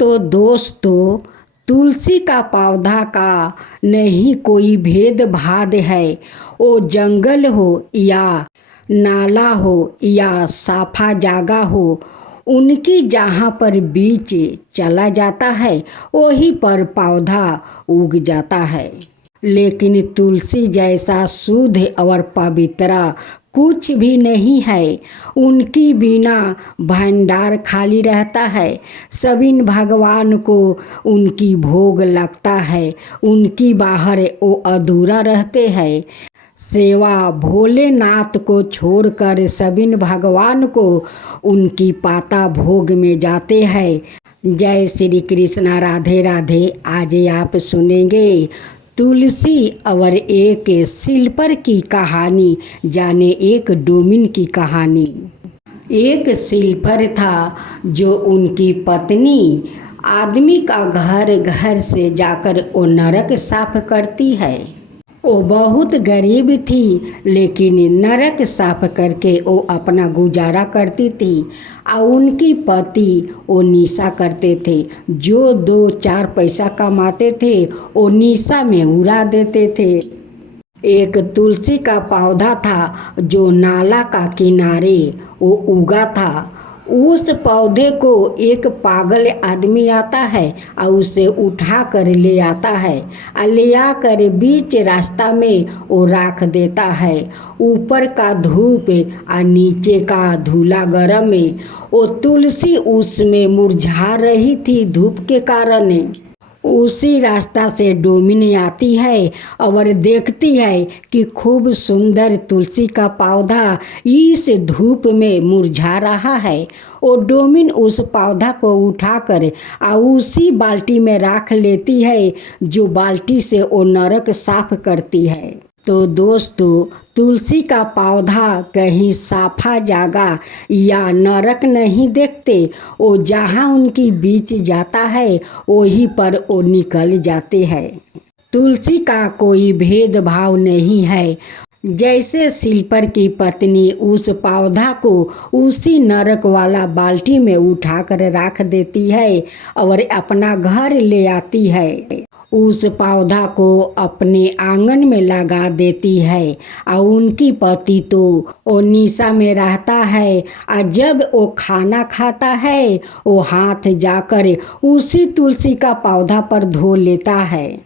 तो दोस्तों, तुलसी का पौधा का नहीं कोई भेदभाव है। वो जंगल हो या नाला हो या साफा जगह हो, उनकी जहाँ पर बीच चला जाता है वहीं पर पौधा उग जाता है। लेकिन तुलसी जैसा शुद्ध और पवित्र कुछ भी नहीं है। उनकी बिना भंडार खाली रहता है। सभी भगवान को उनकी भोग लगता है, उनकी बाहर वो अधूरा रहते हैं। सेवा भोलेनाथ को छोड़कर सभी भगवान को उनकी पाता भोग में जाते हैं। जय श्री कृष्णा, राधे राधे। आज आप सुनेंगे तुलसी और एक सिल्पर की कहानी, जाने एक डोमिन की कहानी। एक सिल्पर था जो उनकी पत्नी आदमी का घर घर से जाकर वो नरक साफ करती है। वो बहुत गरीब थी, लेकिन नरक साफ करके वो अपना गुजारा करती थी। और उनकी पति वो निशा करते थे। जो 2-4 पैसा कमाते थे वो निशा में उड़ा देते थे। एक तुलसी का पौधा था जो नाला का किनारे वो उगा था। उस पौधे को एक पागल आदमी आता है और उसे उठा कर ले आता है और ले आकर बीच रास्ता में वो रख देता है। ऊपर का धूप और नीचे का धूला गरम में वो तुलसी उसमें मुरझा रही थी धूप के कारण। उसी रास्ता से डोमिन आती है और देखती है कि खूब सुंदर तुलसी का पौधा इस धूप में मुरझा रहा है। वो डोमिन उस पौधा को उठाकर और उसी बाल्टी में रख लेती है, जो बाल्टी से वो नरक साफ करती है। तो दोस्तों, तुलसी का पौधा कहीं साफा जगह या नरक नहीं देखते। वो जहाँ उनकी बीच जाता है वहीं पर वो निकल जाते हैं। तुलसी का कोई भेदभाव नहीं है। जैसे सिल्पर की पत्नी उस पौधा को उसी नरक वाला बाल्टी में उठाकर रख देती है और अपना घर ले आती है। उस पौधा को अपने आंगन में लगा देती है और उनकी पति तो वो निशा में रहता है। और जब वो खाना खाता है वो हाथ जाकर उसी तुलसी का पौधा पर धो लेता है।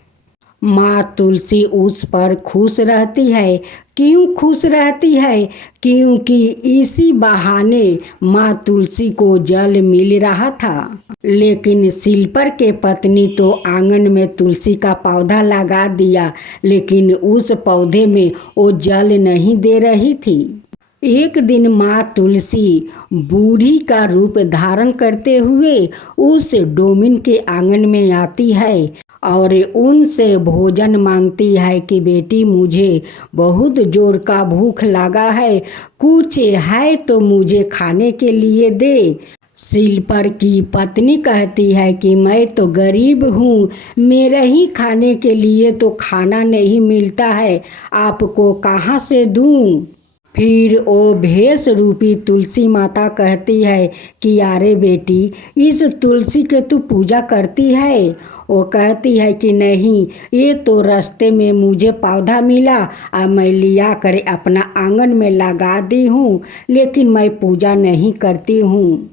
माँ तुलसी उस पर खुश रहती है। क्यों खुश रहती है? क्योंकि इसी बहाने माँ तुलसी को जल मिल रहा था। लेकिन सिल्पर के पत्नी तो आंगन में तुलसी का पौधा लगा दिया, लेकिन उस पौधे में वो जल नहीं दे रही थी। एक दिन माँ तुलसी बूढ़ी का रूप धारण करते हुए उस डोमिन के आंगन में आती है और उनसे भोजन मांगती है कि बेटी, मुझे बहुत जोर का भूख लगा है, कुछ है तो मुझे खाने के लिए दे। सिल्पर की पत्नी कहती है कि मैं तो गरीब हूँ, मेरे ही खाने के लिए तो खाना नहीं मिलता है, आपको कहाँ से दूँ। फिर वो भेष रूपी तुलसी माता कहती है कि अरे बेटी, इस तुलसी के तू पूजा करती है। वो कहती है कि नहीं, ये तो रास्ते में मुझे पौधा मिला और मैं लिया कर अपना आंगन में लगा दी हूँ, लेकिन मैं पूजा नहीं करती हूँ।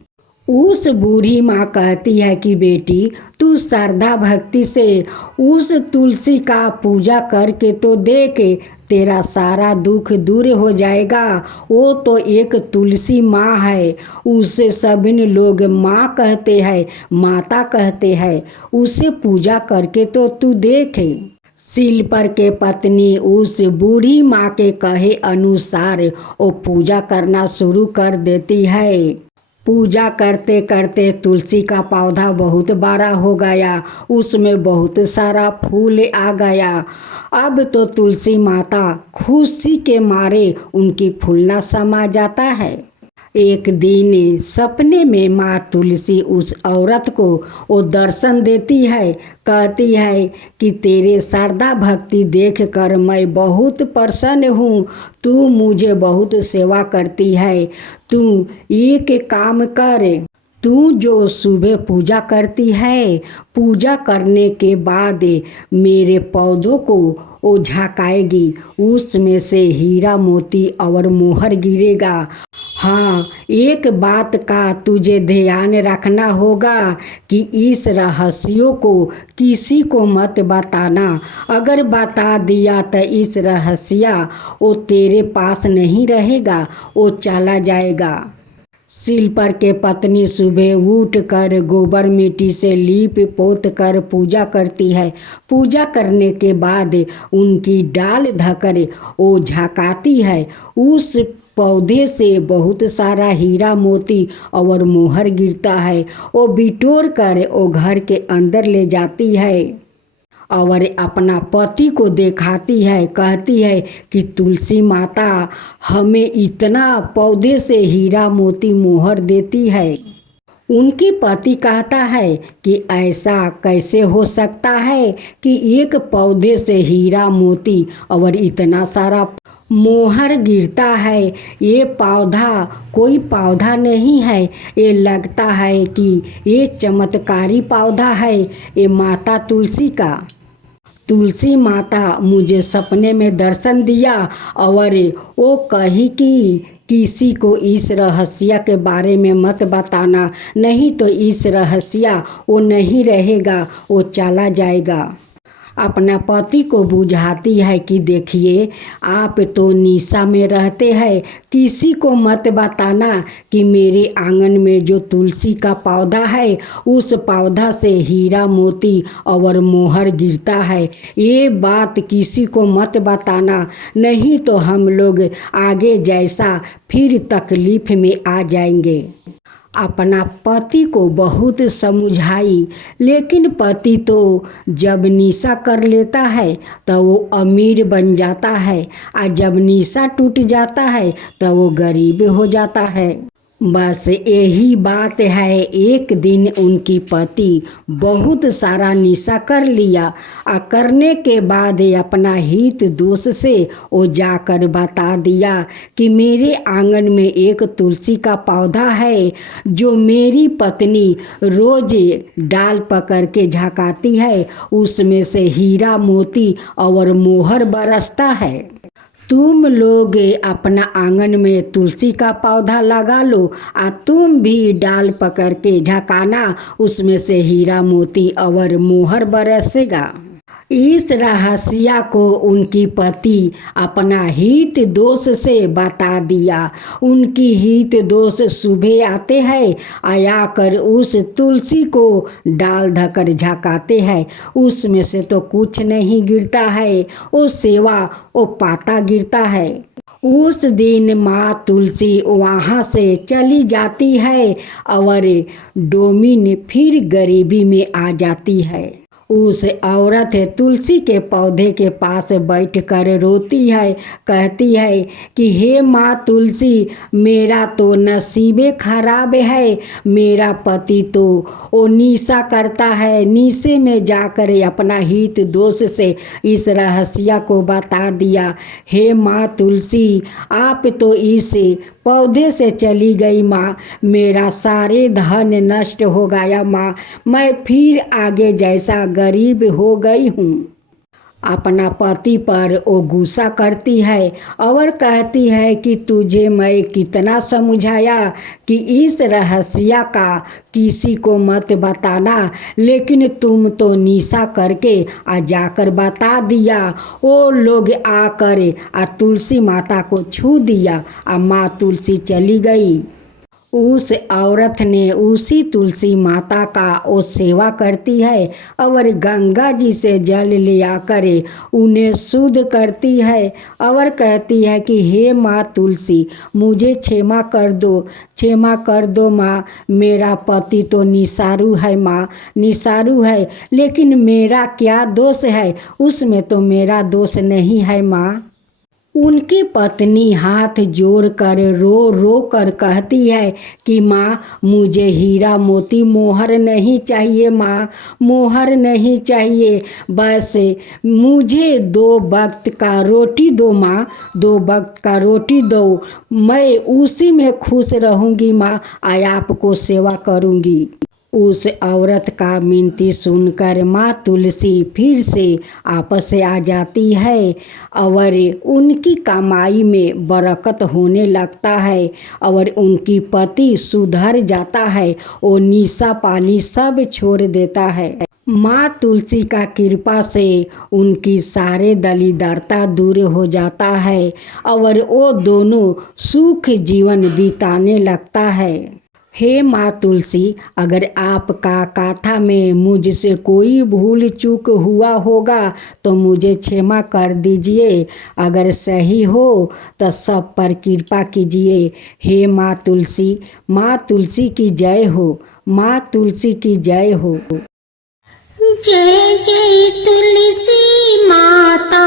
उस बूढ़ी माँ कहती है कि बेटी, तू श्रद्धा भक्ति से उस तुलसी का पूजा करके तो देख, तेरा सारा दुख दूर हो जाएगा। वो तो एक तुलसी माँ है, उसे सभी लोग माँ कहते हैं, माता कहते हैं। उसे पूजा करके तो तू देख। सिल्पर के पत्नी उस बूढ़ी माँ के कहे अनुसार वो पूजा करना शुरू कर देती है। पूजा करते करते तुलसी का पौधा बहुत बड़ा हो गया, उसमें बहुत सारा फूल आ गया। अब तो तुलसी माता खुशी के मारे उनकी फूलना समा जाता है। एक दिन सपने में माँ तुलसी उस औरत को वो दर्शन देती है। कहती है कि तेरे श्रद्धा भक्ति देखकर मैं बहुत प्रसन्न हूँ, तू मुझे बहुत सेवा करती है। तू एक काम कर, तू जो सुबह पूजा करती है, पूजा करने के बाद मेरे पौधों को वो झकाएगी, उसमें से हीरा मोती और मोहर गिरेगा। हाँ, एक बात का तुझे ध्यान रखना होगा कि इस रहस्यों को किसी को मत बताना। अगर बता दिया तो इस रहस्य वो तेरे पास नहीं रहेगा, वो चला जाएगा। शिल्पर के पत्नी सुबह उठ कर गोबर मिट्टी से लीप पोत कर पूजा करती है। पूजा करने के बाद उनकी डाल धकर वो झकाती है। उस पौधे से बहुत सारा हीरा मोती और मोहर गिरता है। वो बिटोर कर वो घर के अंदर ले जाती है और अपना पति को दिखाती है। कहती है कि तुलसी माता हमें इतना पौधे से हीरा मोती मोहर देती है। उनकी पति कहता है कि ऐसा कैसे हो सकता है कि एक पौधे से हीरा मोती और इतना सारा मोहर गिरता है। ये पौधा कोई पौधा नहीं है, ये लगता है कि ये चमत्कारी पौधा है, ये माता तुलसी का। तुलसी माता मुझे सपने में दर्शन दिया और वो कही कि किसी को इस रहस्य के बारे में मत बताना, नहीं तो इस रहस्य वो नहीं रहेगा, वो चला जाएगा। अपना पति को बुझाती है कि देखिए आप तो निशा में रहते हैं, किसी को मत बताना कि मेरे आंगन में जो तुलसी का पौधा है उस पौधा से हीरा मोती और मोहर गिरता है। ये बात किसी को मत बताना, नहीं तो हम लोग आगे जैसा फिर तकलीफ में आ जाएंगे। अपना पति को बहुत समझाई, लेकिन पति तो जब निशा कर लेता है तो वो अमीर बन जाता है, और जब निशा टूट जाता है तो वो गरीब हो जाता है। बस यही बात है। एक दिन उनकी पति बहुत सारा निशा कर लिया और करने के बाद अपना हित दोष से वो जाकर बता दिया कि मेरे आंगन में एक तुलसी का पौधा है जो मेरी पत्नी रोज डाल पकड़ के झकाती है, उसमें से हीरा मोती और मोहर बरसता है। तुम लोग अपना आंगन में तुलसी का पौधा लगा लो और तुम भी डाल पकड़ के झकाना, उसमें से हीरा मोती और मोहर बरसेगा। इस रहस्य को उनकी पति अपना हित दोष से बता दिया। उनकी हित दोष सुबह आते हैं, आया कर उस तुलसी को डाल धकर झकाते हैं, उसमें से तो कुछ नहीं गिरता है, वो सेवा वो पाता गिरता है। उस दिन माँ तुलसी वहाँ से चली जाती है और डोमिन फिर गरीबी में आ जाती है। उस औरत तुलसी के पौधे के पास बैठकर रोती है, कहती है कि हे माँ तुलसी, मेरा तो नसीबे खराब है। मेरा पति तो वो निशा करता है, निशे में जाकर अपना हित दोष से इस रहस्य को बता दिया। हे माँ तुलसी, आप तो इस पौधे से चली गई माँ, मेरा सारे धन नष्ट हो गया माँ, मैं फिर आगे जैसा गरीब हो गई हूँ। अपना पति पर वो गुस्सा करती है और कहती है कि तुझे मैं कितना समझाया कि इस रहस्य का किसी को मत बताना, लेकिन तुम तो निशा करके आ जाकर बता दिया। वो लोग आकर तुलसी माता को छू दिया और माँ तुलसी चली गई। उस औरत ने उसी तुलसी माता का वो सेवा करती है और गंगा जी से जल ले आकर उन्हें शुद्ध करती है और कहती है कि हे माँ तुलसी, मुझे क्षमा कर दो माँ, मेरा पति तो निसारू है माँ, निसारू है, लेकिन मेरा क्या दोष है, उसमें तो मेरा दोष नहीं है माँ। उनकी पत्नी हाथ जोड़कर रो रो कर कहती है कि माँ मुझे हीरा मोती मोहर नहीं चाहिए, माँ मोहर नहीं चाहिए, बस मुझे 2 वक्त का रोटी दो माँ, 2 वक्त का रोटी दो, मैं उसी में खुश रहूँगी माँ, आपको सेवा करूँगी। उस औरत का मिनती सुनकर माँ तुलसी फिर से आपस से आ जाती है और उनकी कमाई में बरकत होने लगता है और उनकी पति सुधर जाता है, वो निशा पानी सब छोड़ देता है। माँ तुलसी का कृपा से उनकी सारे दरिद्रता दूर हो जाता है और वो दोनों सुख जीवन बिताने लगता है। हे माँ तुलसी, अगर आपका कथा में मुझसे कोई भूल चूक हुआ होगा तो मुझे क्षमा कर दीजिए, अगर सही हो तो सब पर कृपा कीजिए। हे माँ तुलसी की जय हो, माँ तुलसी की जय हो। जय जय तुलसी माता,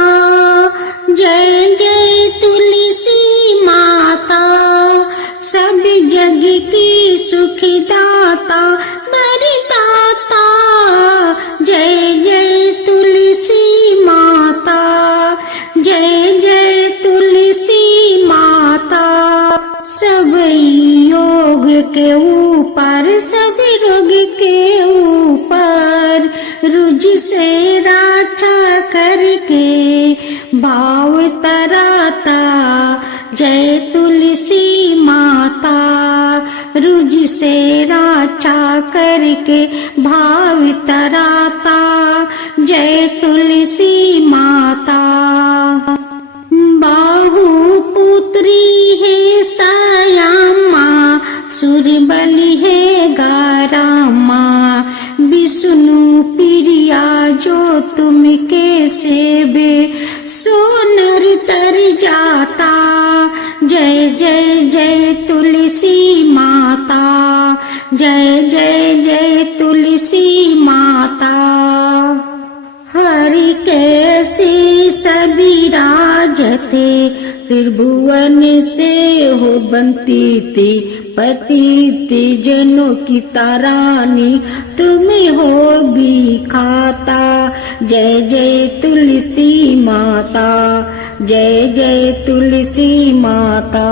जय जय तुलसी माता, सब जग की सुखदाता वरदाता। जय जय तुलसी माता, जय जय तुलसी माता, सब योग के ऊपर, सब रोग के ऊपर रुझ से रक्षा करके भाव तराता। जय तुलसी माता, रुझ से रक्षा करके भाव तराता। जय तुलसी माता। बाहु पुत्री है सयामा, सुरबली है गारामा, विष्णु प्रिया जो तुम के सेवे सोनर तर जाता। जय जय जय तुलसी माता, जय जय जय तुलसी माता। हरि कैसी सभी राजते, त्रिभुवन से हो बनती थी, पति थी जनों की तारानी, तुम्हें हो भी खाता। जय जय तुलसी माता, जय जय तुलसी माता।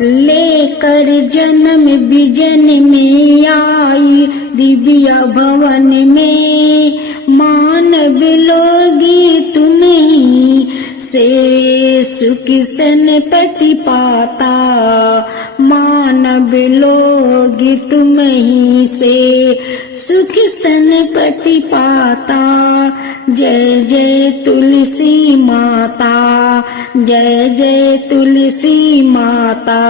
लेकर जन्म बिजन में आई, दिव्या भवन में मानव लोगी तुम्हीं से सुख सनपति पाता। मानव लोग तुम्हीं से सुख सनपति पाता। जय जय तुलसी माता, जय जय तुलसी माता।